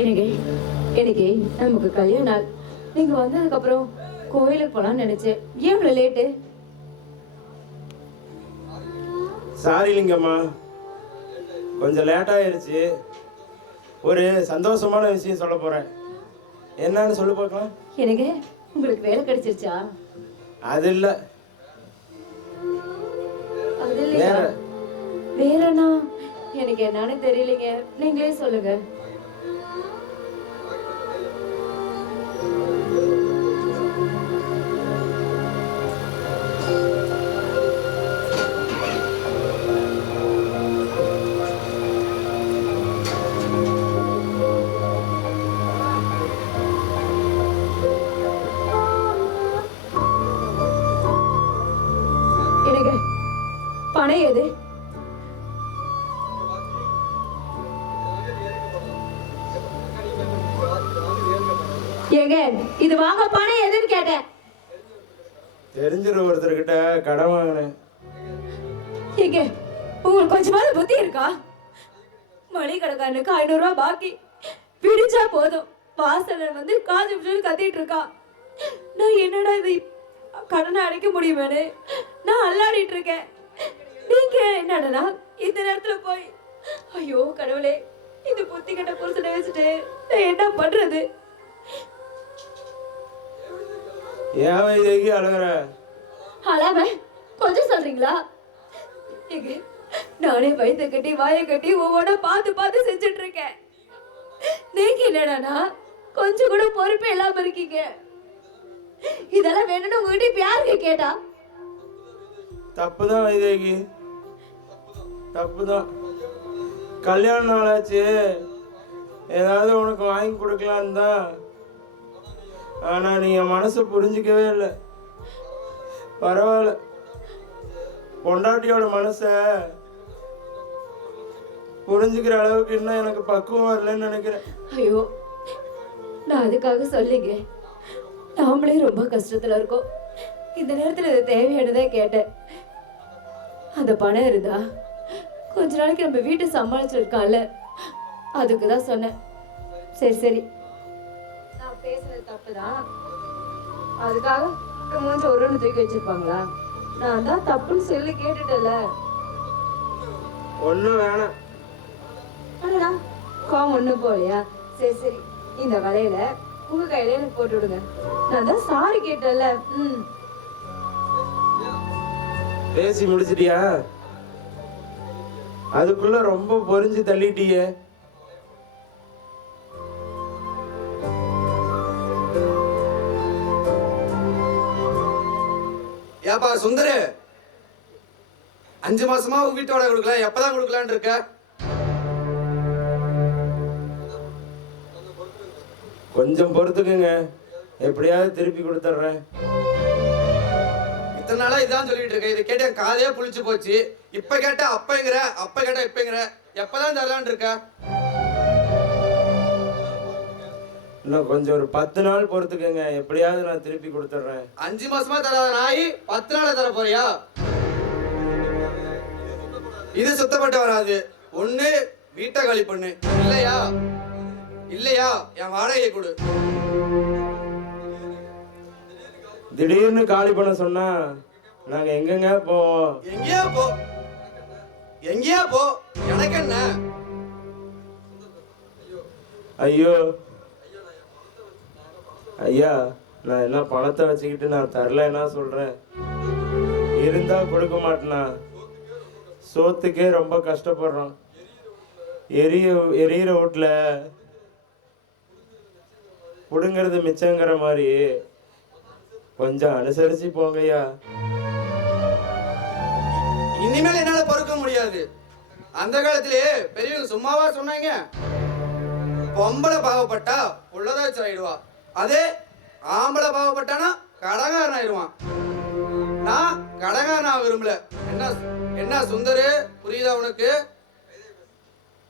எனக்கு எனக்கு நமக்கு கல்யாண நாள். நீங்க வந்ததுக்கு அப்புறம் கோயிலுக்கு போலாம்னு நினைச்சேன். ஏன் இவ்வளவு லேட்டு? சாரி லிங்கம்மா, கொஞ்சம் லேட் ஆயிடுச்சு. ஒரு சந்தோஷமான விஷயம் சொல்ல போறேன். என்னன்னு சொல்லி பார்க்கலாம். எனக்கு உங்களுக்கு வேலை கிடைச்சிருச்சா? அது இல்ல, அது இல்லையா? வேறனா? எனக்கு என்னன்னு தெரியலங்க, நீங்களே சொல்லுங்க. எனக்கு பணம் எது? ஏங்க இது வாங்க பணம் எதுன்னு கேட்டேன். தெரிஞ்சிரு ஒருத்தர்கிட்ட கடன் வாங்கினேன். ஏங்க உங்களுக்கு கொஞ்சமாவது புத்தி இருக்கா? மளிகை கடைக்காரனுக்கு 500 ரூபாய் பாக்கி. பிடிச்சா போதும் வாசல்ல வந்து காது கத்திட்டு இருக்கா. நான் என்னடா இது கடனை அடைக்க முடியுமேனு நான் அல்லாடிட்டு இருக்கேன். நீங்க என்னடா இந்த நேரத்துல போய் ஐயோ கடவுளே, இந்த புத்தி கட்ட புருஷனை வச்சுட்டு நான் என்ன பண்றது? ஏன் வைதேகி அழுகுற? அழாம கொஞ்சம் சொல்றீங்களா? ஏங்க நானே வயிற்று கட்டி வாயை கட்டி ஒவ்வொன்றை பார்த்து பார்த்து செஞ்சுட்டு இருக்கேன். நீங்க என்னடானா கொஞ்சம் கூட பொறுப்பே இல்லாம இருக்கீங்க. இதெல்லாம் வேணும்னு உங்ககிட்ட இப்ப யாருக்கு கேட்டா? தப்புதான் வைதேகி, தப்புதான். கல்யாண நாளாச்சு, ஏதாவது உனக்கு வாங்கி கொடுக்கலான்னு தான். ஆனா நீ என் மனசை புரிஞ்சிக்கவே இல்லை. பரவாயில்ல, பொண்டாட்டியோட மனசை புரிஞ்சுக்கிற அளவுக்கு இன்னும் எனக்கு பக்குவம் வரலன்னு நினைக்கிறேன். ஐயோ நான் அதுக்காக சொல்லிங்க, நாமளே ரொம்ப கஷ்டத்துல இருக்கோம். இந்த நேரத்துல இது தேவையானதே கேட்டேன். அந்த பணம் இருந்தா கொஞ்ச நாளைக்கு நம்ம வீட்டை சமாளிச்சிருக்கான்ல, அதுக்கு தான் சொன்னேன். சரி சரி, நான் பேசுறது தப்புதான். அதுக்காக மூஞ்ச ஒரு தூக்கி வச்சிருப்பாங்களா? நான் தான் தப்புன்னு சொல்லி கேட்டுட்டல. ஒன்றும் வேணாம். அடடா கோவம் ஒன்றும் போலையா? சரி சரி, இந்த வலையில உங்க கையில எனக்கு போட்டு விடுங்க. நான் தான் சாரி கேட்டல. பேசி முடிச்சிட்டியா? அதுக்குள்ள ரொம்ப பொறிஞ்சு தள்ளிட்டியே. ஏப்பா சுந்தரு, 5 மாசமா உங்க வீட்டோட கொடுக்கல, எப்பதான் கொடுக்கலான்னு இருக்க? கொஞ்சம் பொறுத்துக்குங்க, எப்படியாவது திருப்பி கொடுத்துட்றேன். இத்தனை நாளா இதான் சொல்லிட்டு இருக்க. இதை கேட்ட காதையே புளிச்சு போச்சு. இப்ப கேட்டா அப்பங்கிற, அப்ப கேட்டா இப்பங்கிற. எப்பதான் தரலான்னு இருக்க? இன்னும் கொஞ்சம் ஒரு 10 நாள் பொறுத்துக்குங்க, எப்படியாவது நான் திருப்பி கொடுத்துட்றேன். 5 மாசமா தராத நாய் 10 நாள தர போறியா? இது சுத்தப்பட்டு வராது. ஒண்ணு வீட்டை காலி பண்ணு, இல்லையா இல்லையா என் வாடகையை கொடு. திடீர்னு காலி பண்ண சொன்னா நாங்க எங்கெங்க போவோம்? எங்கேயா போ, எங்கேயா போ, எனக்கு என்ன? ஐயோ ஐயா, நான் என்ன பணத்தை வச்சுக்கிட்டு நான் தரல என்ன சொல்றேன்? இருந்தா கொடுக்க மாட்டேனா? சோத்துக்கே ரொம்ப கஷ்டப்படுறோம். எரியிற வீட்டுல புடுங்கிறது மிச்சங்கிற மாதிரி கொஞ்சம் அனுசரிச்சு போங்கய்யா. இனிமேல் என்னால பொறுக்க முடியாது. அந்த காலத்திலேயே பெரியவங்க சும்மாவா சொன்னாங்க, பொம்பளை பாவப்பட்டா உள்ளதாச்சு ஆயிடுவா, அதே ஆம்பளை பாவப்பட்டானா கடகாரன் ஆயிடுவான். நான் கடகாரனா விரும்பல. என்ன என்ன சுந்தரு, புரியுதா உனக்கு?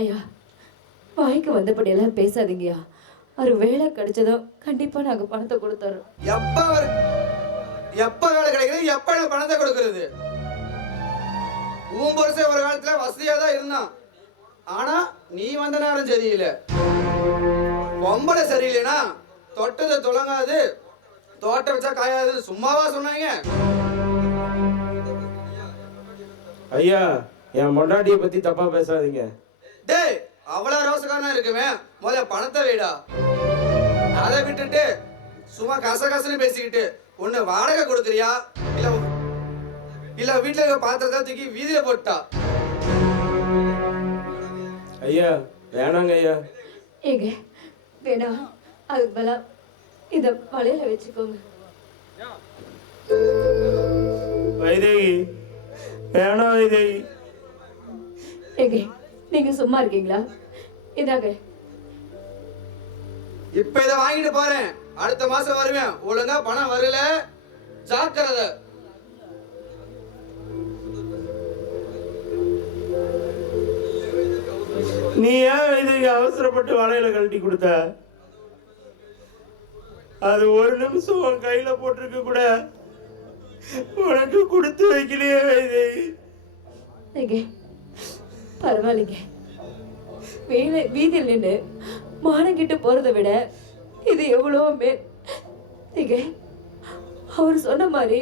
ஐயா வாய்க்கு வந்தபடியெல்லாம் பேசாதீங்கயா. ஒரு வேலை கிடைச்சதோ கண்டிப்பா நாங்க பணத்தை கொடுத்துறோம். எப்ப வேலை கிடைக்கிறது, எப்ப எனக்கு பணத்தை கொடுக்கறது? உன் வருஷம் ஒரு காலத்துல வசதியா தான் இருந்தான். ஆனா நீ வந்த நேரம் சரியில்லை. பொம்பளை சரியில்லைனா தொட்டதை தொடங்காது, தோட்டம் வச்சா காயாதுன்னு சும்மாவா சொன்னாங்க? ஐயா, என் பொண்டாட்டியை பத்தி தப்பா பேசாதீங்க. டேய், அவ்வளோ ரோசக்காரனா இருக்குவேன், முதல்ல பணத்தை வைடா. அதை விட்டுட்டு சும்மா கசகசன்னு பேசிக்கிட்டு ஒன்று வாடகை கொடுக்குறியா, இல்ல வீட்டில் இருக்க பாத்திரத்தை தூக்கி வீதியில போட்டா? ஐயா வேணாங்க ஐயா. ஏங்க வேணாம், அதுக்கு பதிலா இதை வலையில வச்சுக்கோங்க. வைதேகி வேணாம் வைதேகி. ஏங்க நீங்க சும்மா இருக்கீங்களா? இதாங்க. இப்ப இதை வாங்கிட்டு போறேன், அடுத்த மாசம் வருவேன். ஒழுங்கா பணம் வரல, ஜாக்கிரதை. நீ ஏன் வைதேகி அவசரப்பட்டு வலையில கழட்டி கொடுத்த? அது ஒரு நிமிஷம் உன் கையில போட்டிருக்க கூட உனக்கு கொடுத்து வைக்கலையே வைதேகி. ஏங்க பரவாயில்லைங்க, வீதியில் நின்று மானங்கிட்டு போறதை விட இது எவ்வளோ மேல். ஏங்க அவர் சொன்ன மாதிரி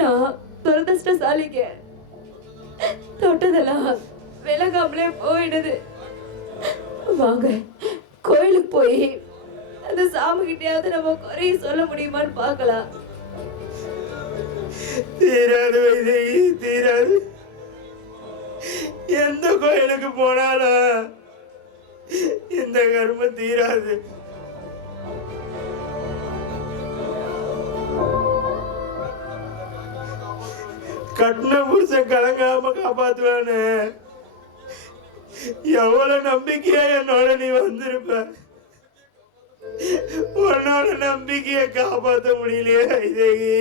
நான் துரதிருஷ்டசாலிங்க, தொட்டதெல்லாம் விலகாமலே போயிடுது. வாங்க கோயிலுக்கு போய் அந்த சாமி கிட்டையாவது நம்ம குறைய சொல்ல முடியுமான்னு பார்க்கலாம். தீராது வைதேகி, தீராது. எந்த கோயிலுக்கு போனாலும் இந்த கர்மம் தீராது. கட்டின புருஷன் கலங்காம காப்பாத்துவானு எவ்வளவு நம்பிக்கையா என்னோட நீ வந்திருப்ப. உன்னோட நம்பிக்கைய காப்பாற்ற முடியலையே வைதேகி.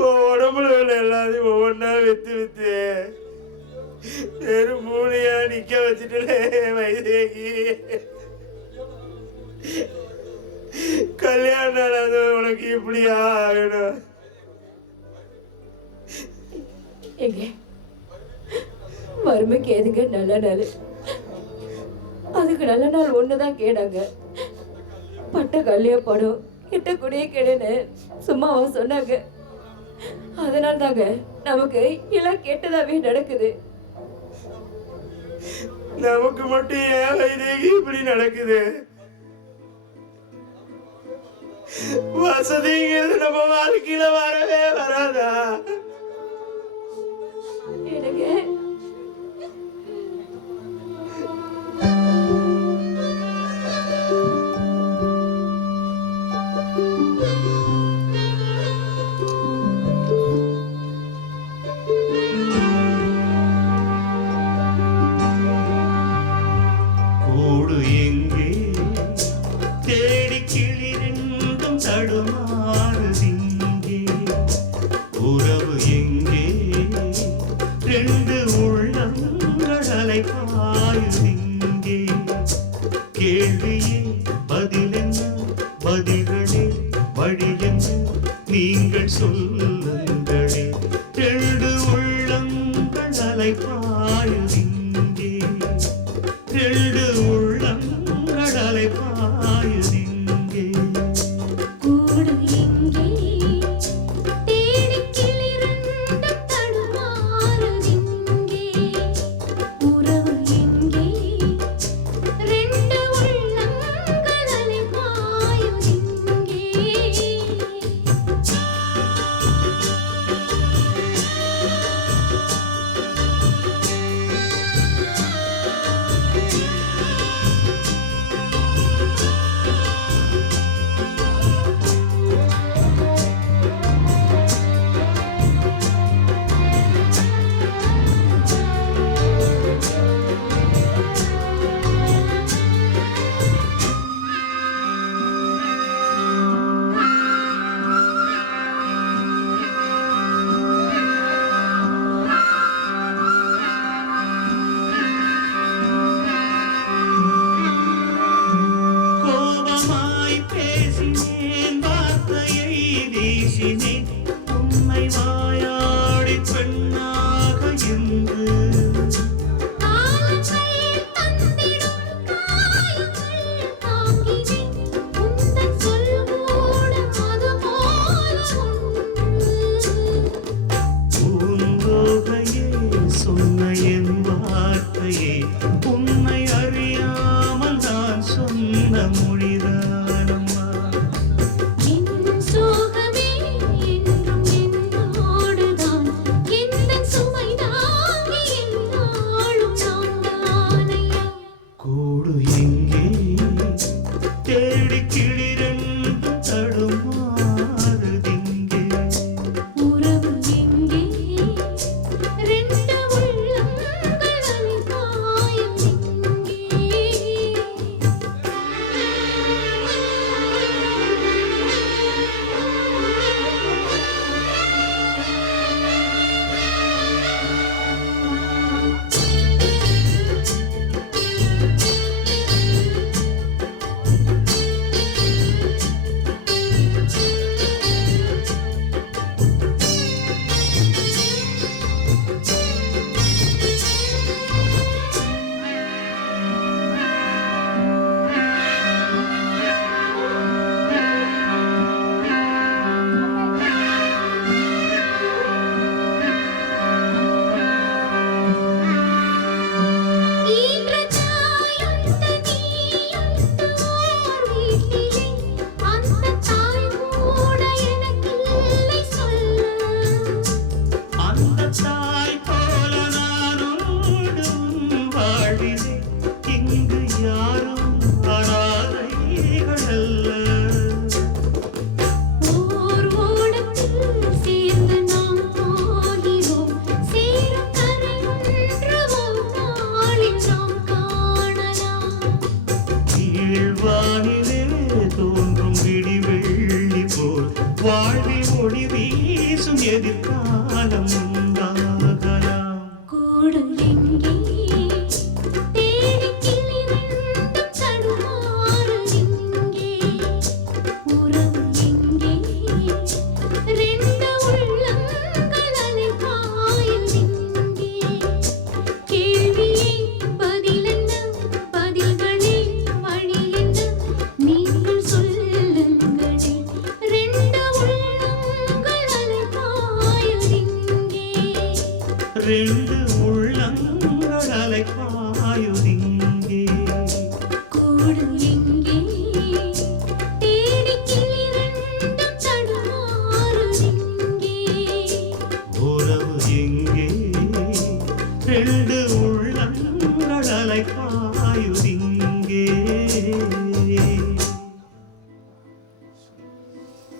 உடம்புல உள்ள எல்லாத்தையும் ஒவ்வொன்னா வித்து வித்து வெறும் மூளையா நிக்க வச்சுட்டே வைதேகி. கல்யாணம் அது உனக்கு இப்படியா ஆகணும்? எங்க வறுமைக்கு எதுங்க நல்ல நாள்? அதுக்கு நல்ல நாள் ஒண்ணுதான் கேடாங்க. பட்ட கல்லிய படம் கிட்ட குடிய கெடுன்னு சும்மாவா சொன்னாங்க. அதனால தாங்க நமக்கு எல்லாம் கெட்டதாவே நடக்குது. நமக்கு மட்டும் ஏன் வைதேகி இப்படி நடக்குது? வசதிங்கிறது நம்ம வாழ்க்கையில வரவே வராதா? எனக்கு கூடு எங்கே தேடி கிளிரெண்டும் தடுமாறுதிங்கே, வீசும் எதிர்காலம் உண்டாகலாம். கூடு எங்கே தேடி கிளிரெண்டும் தடுமாறும் இங்கே. உறவு எங்கே ரெண்டு உள்ளங்கள் அலைபாயும் இங்கே. கேள்வியே பதிலென்ன பதில்களே வழி என்ன நீங்கள் சொல்லுங்களே. ரெண்டு உள்ளங்கள் அலைபாயும் இங்கே. ரெண்டு உள்ளங்கள் அலைபாயுதிங்கே. கூடு எங்கே தேடி கிளிரெண்டும் தடுமாறும் இங்கே. உறவு எங்கே ரெண்டு உள்ளங்கள் அலைபாயுதிங்கே.